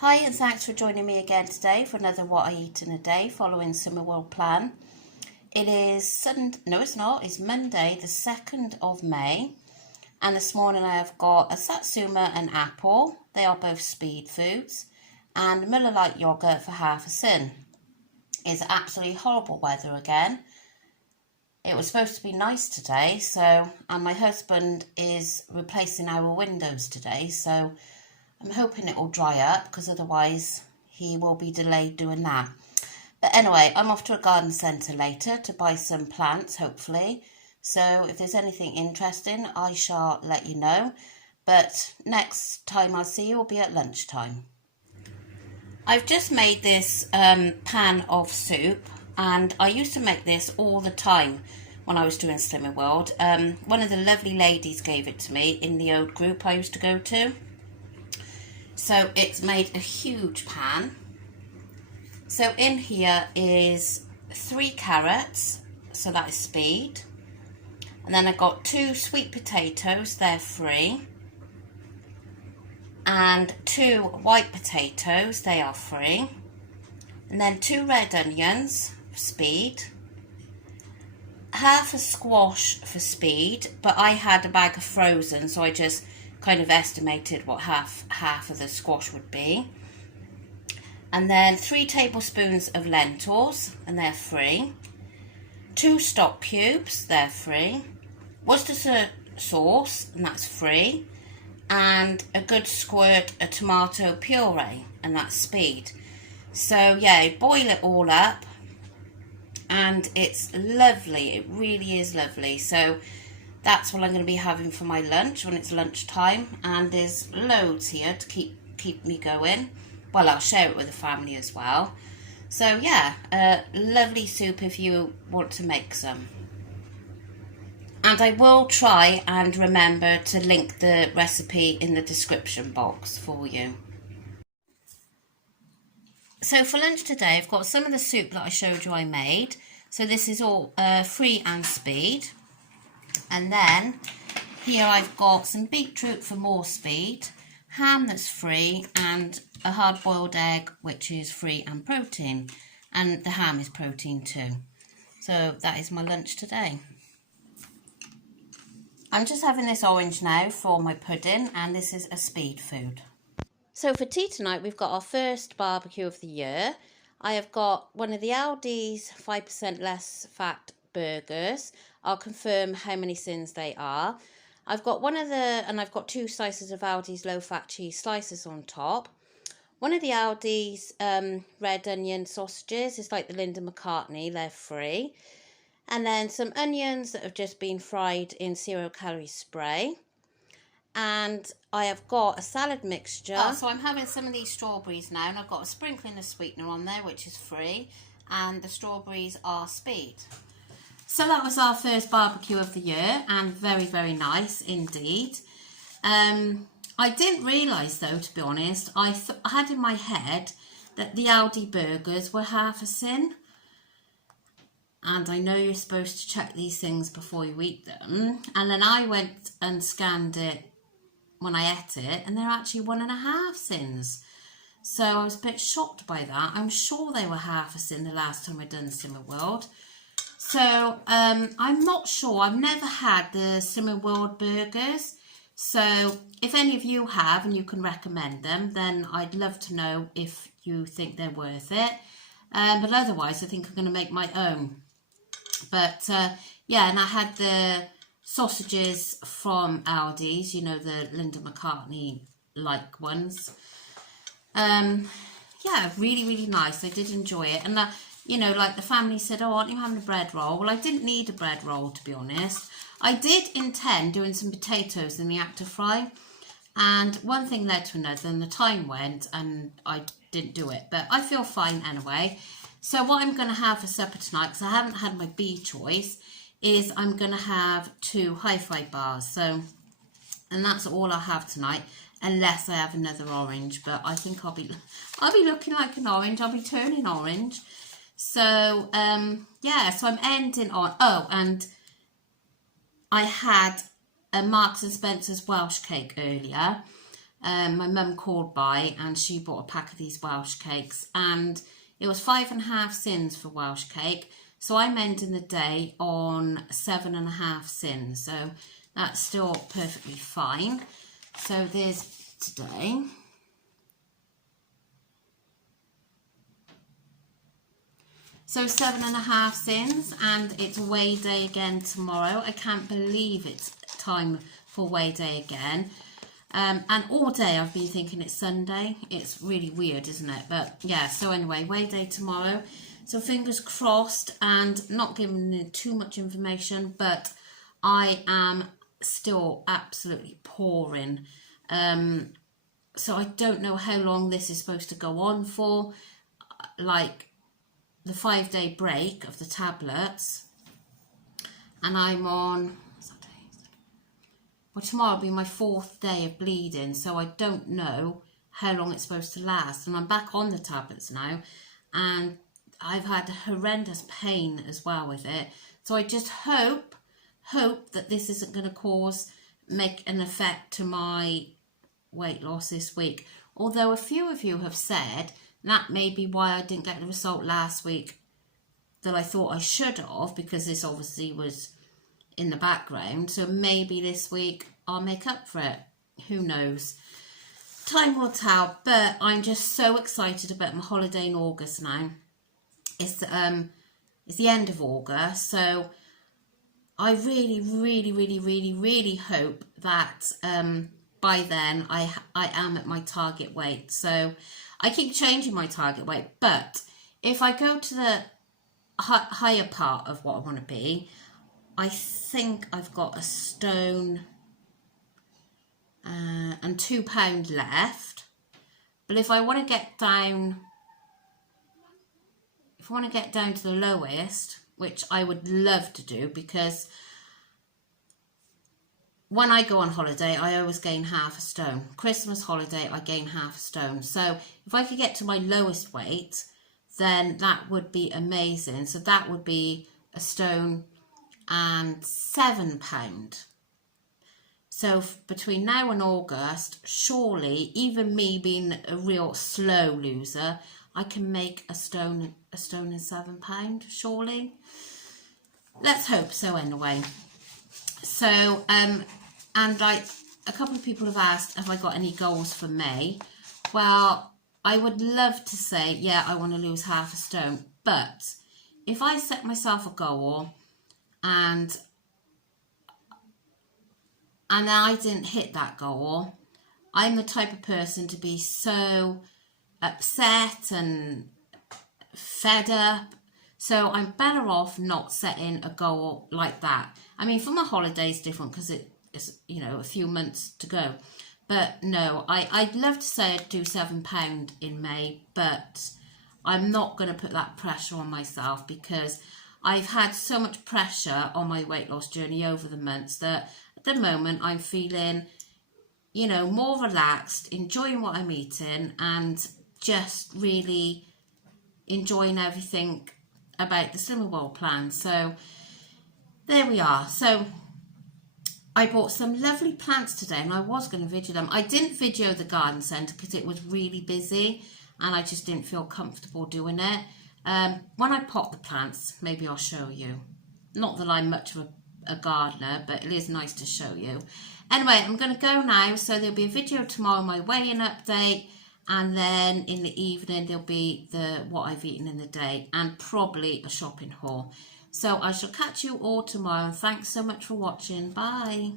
Hi and thanks for joining me again today for another What I Eat in a Day following Summer World Plan. It is Sunday, no it's not, it's Monday the 2nd of May and this morning I have got a satsuma and apple, they are both speed foods, and Miller Lite yoghurt for half a sin. It's absolutely horrible weather again. It was supposed to be nice today, and my husband is replacing our windows today, so I'm hoping it will dry up because otherwise he will be delayed doing that. But anyway, I'm off to a garden centre later to buy some plants, hopefully. So if there's anything interesting, I shall let you know. But next time I see you will be at lunchtime. I've just made this pan of soup, and I used to make this all the time when I was doing Slimming World. One of the lovely ladies gave it to me in the old group I used to go to. So it's made a huge pan. So in here is 3 carrots, so that is speed. And then I've got 2 sweet potatoes, they're free. And 2 white potatoes, they are free. And then 2 red onions for speed. Half a squash for speed, but I had a bag of frozen, so I just kind of estimated what half of the squash would be. And then 3 tablespoons of lentils, and they're free. 2 stock cubes, they're free. Worcestershire sauce, and that's free. And a good squirt of tomato puree, and that's speed. So yeah, boil it all up and it's lovely. It really is lovely. So that's what I'm going to be having for my lunch when it's lunchtime, and there's loads here to keep me going. Well, I'll share it with the family as well. So yeah, a lovely soup if you want to make some. And I will try and remember to link the recipe in the description box for you. So for lunch today, I've got some of the soup that I showed you I made. So this is all free and speed. And then here I've got some beetroot for more speed, ham that's free, and a hard-boiled egg which is free and protein. And the ham is protein too. So that is my lunch today. I'm just having this orange now for my pudding, and this is a speed food. So for tea tonight, we've got our first barbecue of the year. I have got one of the Aldi's 5% less fat burgers. I'll confirm how many sins they are. I've got I've got 2 slices of Aldi's low-fat cheese slices on top. One of the Aldi's red onion sausages is like the Linda McCartney, they're free. And then some onions that have just been fried in 0-calorie spray. And I have got a salad mixture. So I'm having some of these strawberries now, and I've got a sprinkling of sweetener on there, which is free. And the strawberries are speed. So that was our first barbecue of the year, and very, very nice indeed. I didn't realise though, to be honest, I had in my head that the Aldi burgers were half a sin. And I know you're supposed to check these things before you eat them. And then I went and scanned it when I ate it, and they're actually 1.5 sins. So I was a bit shocked by that. I'm sure they were half a sin the last time I'd done Slimming World. So I'm not sure. I've never had the Slimming World burgers. So if any of you have and you can recommend them, then I'd love to know if you think they're worth it. But otherwise, I think I'm going to make my own. But yeah, and I had the sausages from Aldi's, you know, the Linda McCartney-like ones. Yeah, really, really nice. I did enjoy it. And, you know, like the family said, oh, aren't you having a bread roll? Well, I didn't need a bread roll, to be honest. I did intend doing some potatoes in the active fry. And one thing led to another, and the time went, and I didn't do it. But I feel fine anyway. So what I'm going to have for supper tonight, because I haven't had my B choice, is I'm going to have 2 hi-fi bars. So, and that's all I have tonight, unless I have another orange. But I think I'll be looking like an orange. I'll be turning orange. So yeah. So I'm ending on. Oh, and I had a Marks and Spencer's Welsh cake earlier, my mum called by and she bought a pack of these Welsh cakes, and it was 5.5 sins for Welsh cake. So I'm ending the day on 7.5 sins. So that's still perfectly fine. So there's today. So 7.5 sins, and it's weigh day again tomorrow. I can't believe it's time for weigh day again. And all day I've been thinking it's Sunday. It's really weird, isn't it? But yeah, so anyway, weigh day tomorrow. So fingers crossed, and not giving too much information, but I am still absolutely pouring. So I don't know how long this is supposed to go on for, like the 5-day break of the tablets. And I'm on, well, tomorrow will be my 4th day of bleeding, so I don't know how long it's supposed to last. And I'm back on the tablets now, and I've had horrendous pain as well with it. So I just hope that this isn't going to make an effect to my weight loss this week. Although a few of you have said that may be why I didn't get the result last week that I thought I should have, because this obviously was in the background. So maybe this week I'll make up for it. Who knows? Time will tell. But I'm just so excited about my holiday in August now. It's the end of August, so I really hope that by then I am at my target weight. So I keep changing my target weight, but if I go to the higher part of what I want to be, I think I've got a stone and 2 pound left. But if I want to get down, to the lowest, which I would love to do, because when I go on holiday, I always gain half a stone. Christmas holiday, I gain half a stone. So if I could get to my lowest weight, then that would be amazing. So that would be a stone and 7 pound. So between now and August, surely, even me being a real slow loser, I can make a stone and 7 pound, surely. Let's hope so anyway. So, and like a couple of people have asked, have I got any goals for May? Well, I would love to say, yeah, I want to lose half a stone. But if I set myself a goal and I didn't hit that goal, I'm the type of person to be so upset and fed up. So I'm better off not setting a goal like that. I mean, for my holidays different because it's, you know, a few months to go. But no, I'd love to say I'd do 7 pound in May, but I'm not going to put that pressure on myself, because I've had so much pressure on my weight loss journey over the months that at the moment I'm feeling, you know, more relaxed, enjoying what I'm eating, and just really enjoying everything about the Slimmer World plan. So there we are. So I bought some lovely plants today, and I was going to video them. I didn't video the garden centre because it was really busy and I just didn't feel comfortable doing it. When I pot the plants, maybe I'll show you. Not that I'm much of a gardener, but it is nice to show you. Anyway, I'm going to go now, so there'll be a video tomorrow, my weigh-in update, and then in the evening there'll be what I've eaten in the day, and probably a shopping haul. So I shall catch you all tomorrow, and thanks so much for watching. Bye.